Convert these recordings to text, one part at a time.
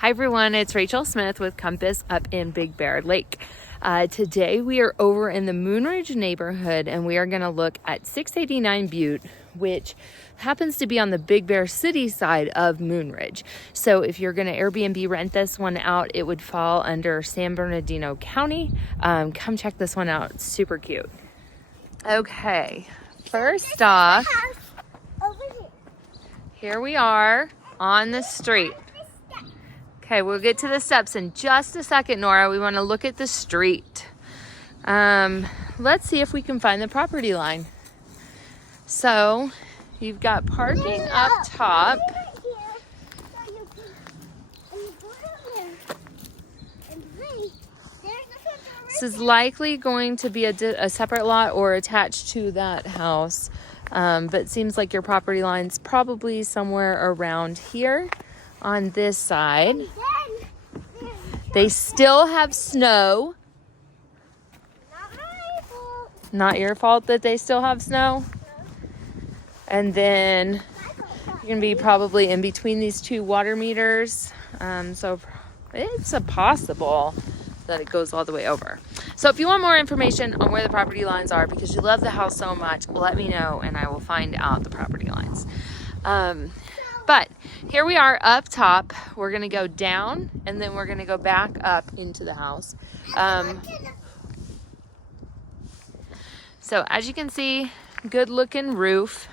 Hi everyone, it's Rachel Smith with Compass up in Big Bear Lake. Today we are over in the Moonridge neighborhood and we are going to look at 689 Butte, which happens to be on the Big Bear City side of Moonridge. So if you're going to Airbnb rent this one out, it would fall under San Bernardino County. Come check this one out. It's super cute. Okay, first off, here we are on the street. Okay, we'll get to the steps in just a second, Nora. We want to look at the street. Let's see if we can find the property line. So, you've got parking up top. This is likely going to be a separate lot or attached to that house. But it seems like your property line's probably somewhere around here on this side. They still have snow. Not your fault that they still have snow. And then you're gonna be probably in between these two water meters. So it's possible that it goes all the way over. So if you want more information on where the property lines are, because you love the house so much, let me know and I will find out the property lines. But here we are up top. We're gonna go down and then we're gonna go back up into the house. So as you can see, good looking roof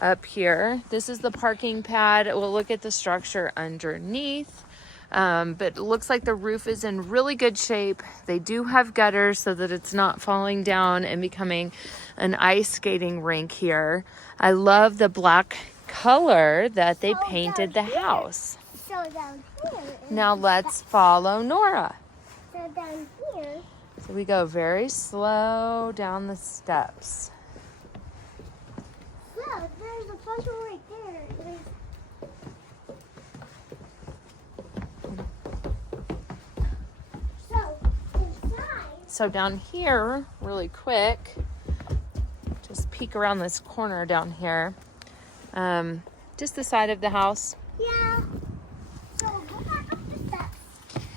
up here. This is the parking pad. We'll look at the structure underneath. But it looks like the roof is in really good shape. They do have gutters so that it's not falling down and becoming an ice skating rink here. I love the black color that they painted the house. So down here. Now let's follow Nora. So down here. So we go very slow down the steps. Look, there's a front door right there. So inside. So down here, really quick, just peek around this corner down here. Just the side of the house. Yeah. So go back up the steps.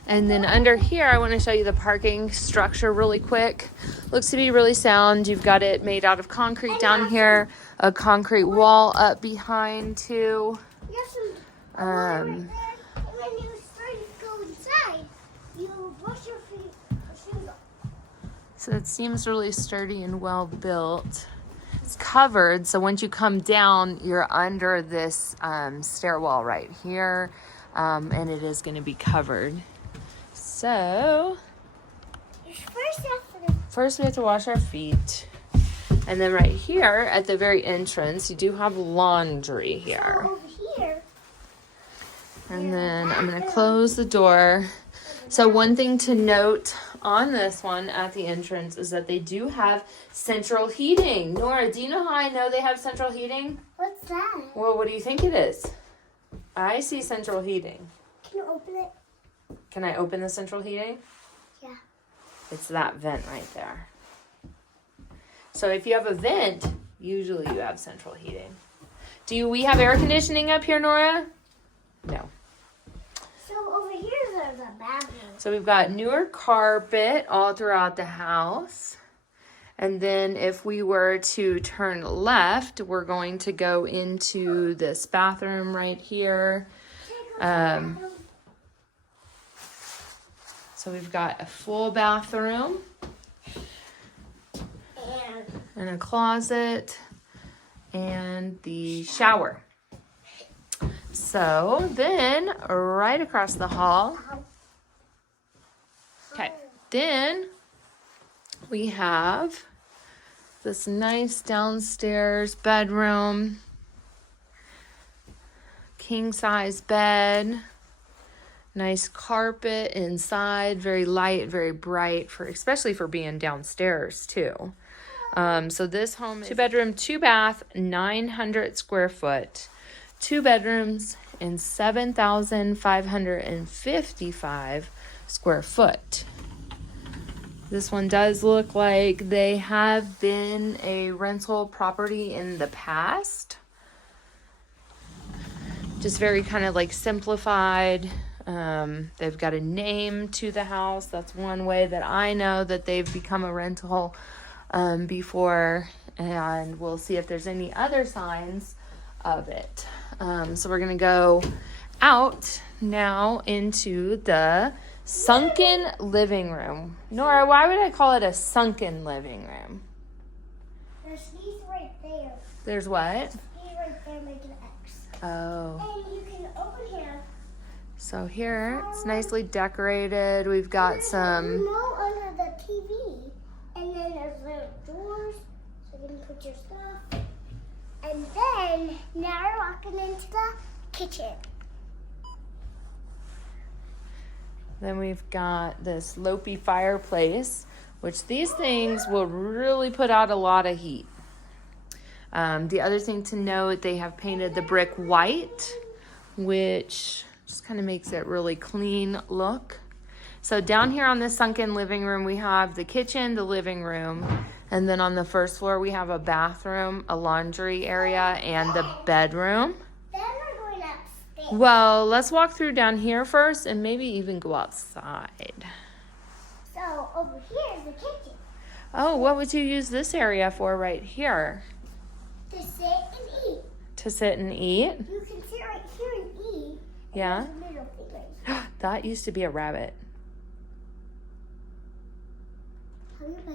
And then under here, I want to show you the parking structure really quick. Looks to be really sound. You've got it made out of concrete down here, a concrete wall up behind too. Yes, and when you start to go inside, you brush your shoes off. So it seems really sturdy and well built. It's covered, so once you come down, you're under this stairwell right here, and it is going to be covered. So first we have to wash our feet, and then right here at the very entrance, you do have laundry here. So over here. And then I'm going to close the door. So one thing to note on this one at the entrance is that they do have central heating. Nora, do you know how I know they have central heating? What's that? Well, what do you think it is? I see central heating. Can you open it? Can I open the central heating? Yeah. It's that vent right there. So if you have a vent, usually you have central heating. Do we have air conditioning up here, Nora? No. So over here there's a bathroom. So we've got newer carpet all throughout the house. And then if we were to turn left, we're going to go into this bathroom right here. So we've got a full bathroom and a closet and the shower. So then right across the hall, okay, then we have this nice downstairs bedroom, king size bed, nice carpet inside, very light, very bright, especially for being downstairs too. So this home is 2-bedroom, 2-bath, 900 square foot, 2 bedrooms and 7,555 square foot. This one does look like they have been a rental property in the past. Just very kind of like simplified. They've got a name to the house. That's one way that I know that they've become a rental before, and we'll see if there's any other signs of it. So we're gonna go out now into the sunken living room. Nora, why would I call it a sunken living room? There's skis right there. There's what? Skis right there make an X. Oh. And you can open here. So here, it's nicely decorated. We've got There's a some... remote under the TV. And then there's little doors so you can put your stuff. And then now we're walking into the kitchen. Then we've got this Lopi fireplace, which these things will really put out a lot of heat. The other thing to note, they have painted the brick white, which just kind of makes it really clean look. So down here on this sunken living room, we have the kitchen, the living room, and then on the first floor, we have a bathroom, a laundry area, and the bedroom. Then we're going upstairs. Well, let's walk through down here first and maybe even go outside. So over here is the kitchen. Oh, what would you use this area for right here? To sit and eat. To sit and eat? You can sit right here and eat. Yeah. There's a little thing right here. That used to be a rabbit. Have you been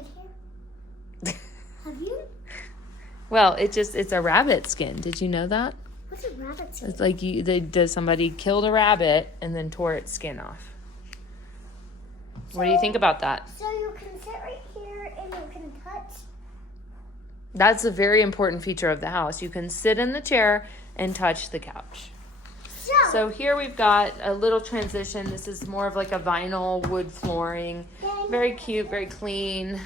here? Have you? Well, it's a rabbit skin. Did you know that? What's a rabbit skin? It's like somebody killed a rabbit and then tore its skin off. What do you think about that? So you can sit right here and you can touch. That's a very important feature of the house. You can sit in the chair and touch the couch. So here we've got a little transition. This is more of like a vinyl wood flooring. Very cute, very clean.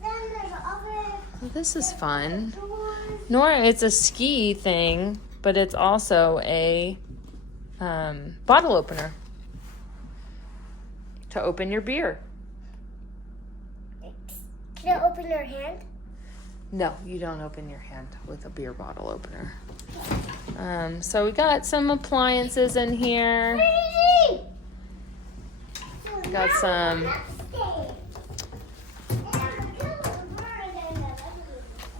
Then there's an oven. Well, this is fun. Doors. Nora, it's a ski thing, but it's also a bottle opener to open your beer. Can I open your hand? No, you don't open your hand with a beer bottle opener. So we got some appliances in here. Got some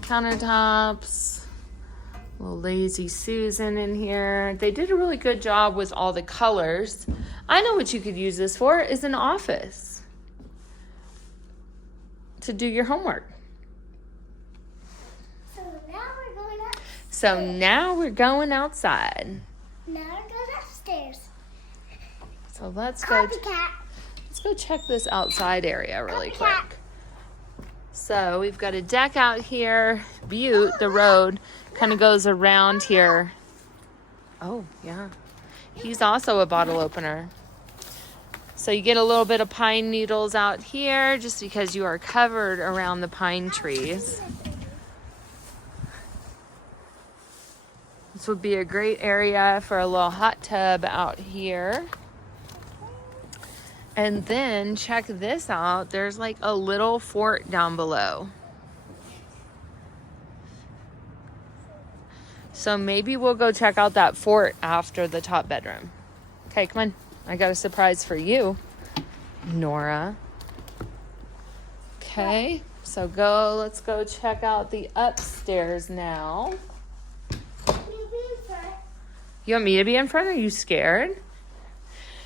countertops. Little Lazy Susan in here. They did a really good job with all the colors. I know what you could use this for is an office to do your homework. So now we're going outside. Now we're going upstairs. So let's Copycat. go check this outside area really quick. So we've got a deck out here. Butte, the road, kind of goes around here. Oh, yeah. He's also a bottle opener. So you get a little bit of pine needles out here just because you are covered around the pine trees. This would be a great area for a little hot tub out here. And then check this out. There's like a little fort down below. So maybe we'll go check out that fort after the top bedroom. Okay, come on. I got a surprise for you, Nora. Okay, so let's go check out the upstairs now. You want me to be in front? Are you scared?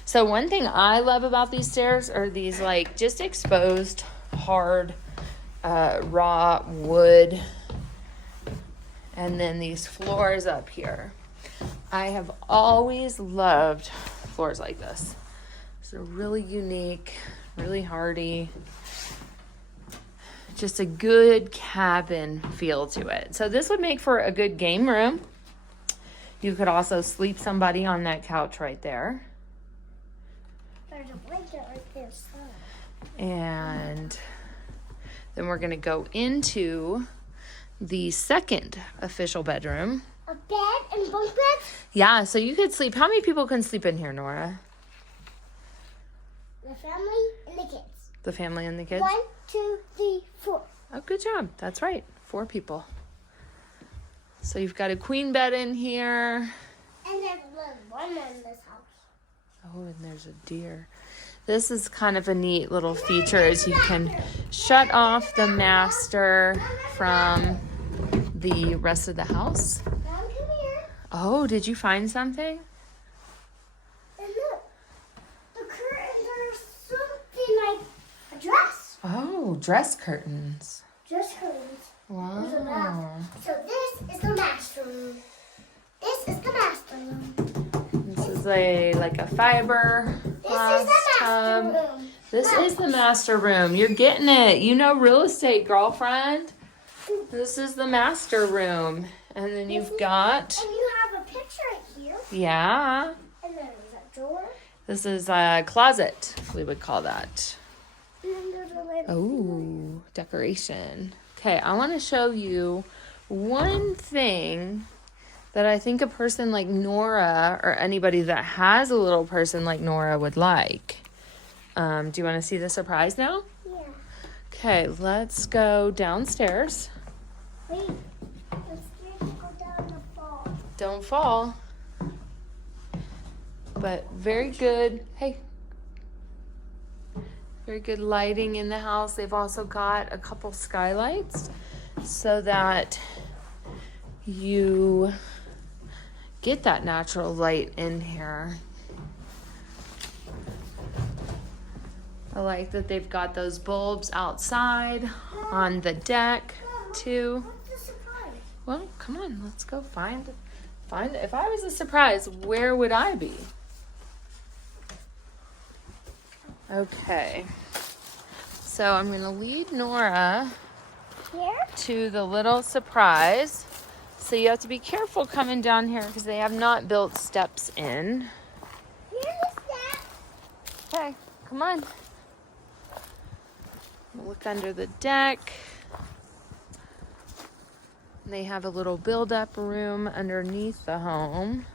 So one thing I love about these stairs are these like just exposed hard raw wood, and then these floors up here. I have always loved floors like this. They're really unique, really hardy. Just a good cabin feel to it. So this would make for a good game room. You could also sleep somebody on that couch right there. There's a blanket right there. And then we're going to go into the second official bedroom. A bed and bunk beds? Yeah, so you could sleep. How many people can sleep in here, Nora? The family and the kids. The family and the kids? 1, 2, 3, 4. Oh, good job. That's right. 4 people. So you've got a queen bed in here. And there's one in this house. Oh, and there's a deer. This is kind of a neat little feature is you can shut off the master from the rest of the house. Mom, come here. Oh, did you find something? And look, the curtains are something like a dress. Oh, dress curtains. Dress curtains. Wow. So this is the master room. This is the master room. This is like a fiber glass tub. Room. This is the master room. You're getting it. You know real estate, girlfriend. This is the master room. And then you've got... And you have a picture here. Yeah. And then there's a drawer. This is a closet, we would call that. And then there's a little... Oh, decoration. Okay, I want to show you one thing that I think a person like Nora or anybody that has a little person like Nora would like. Do you want to see the surprise now? Yeah. Okay, let's go downstairs. Wait. I'm scared to go down the fall. Don't fall. But very good. Hey. Very good lighting in the house. They've also got a couple skylights so that you get that natural light in here. I like that they've got those bulbs outside on the deck too. What's the surprise? Well, come on, let's go find it. If I was a surprise, where would I be? Okay. So I'm gonna lead Nora Here? to the little surprise. So you have to be careful coming down here because they have not built steps in. Here's the steps. Okay, come on. Look under the deck. They have a little build-up room underneath the home.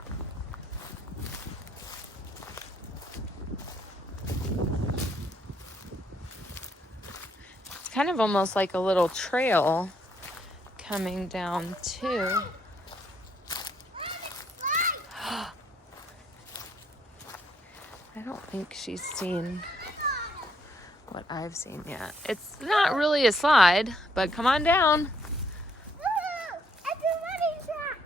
It's kind of almost like a little trail coming down too. I don't think she's seen what I've seen yet. It's not really a slide, but come on down. Everybody's back.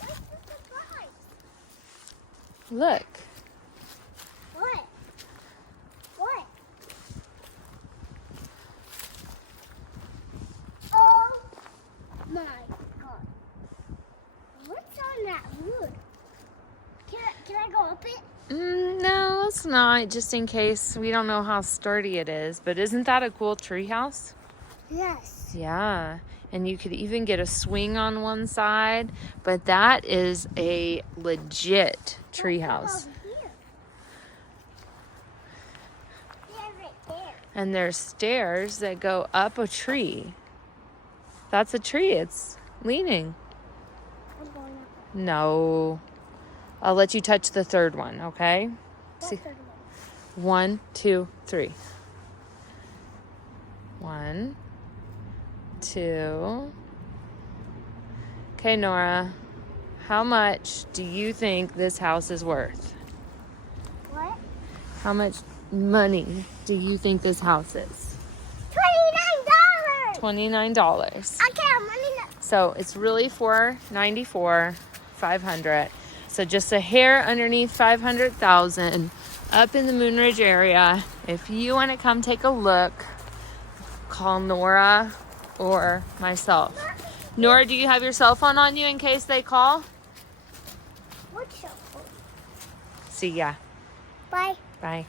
What's the surprise? Look. What? What? Oh my god. What's on that wood? Can I go up it? No, it's not, just in case. We don't know how sturdy it is, but isn't that a cool treehouse? Yes. Yeah, and you could even get a swing on one side, but that is a legit treehouse. Over here. Yeah, right there. And there's stairs that go up a tree. That's a tree, it's leaning. I'm going up. No. I'll let you touch the third one, okay? What See. third one? 1, 2, 3. 1, 2. Okay, Nora. How much do you think this house is worth? What? How much money do you think this house is? $29. $29. Okay, I'm running up. So it's really $494, $500. So just a hair underneath $500,000 up in the Moonridge area. If you want to come take a look, call Nora or myself. Nora, do you have your cell phone on you in case they call? What cell phone? See ya. Bye. Bye.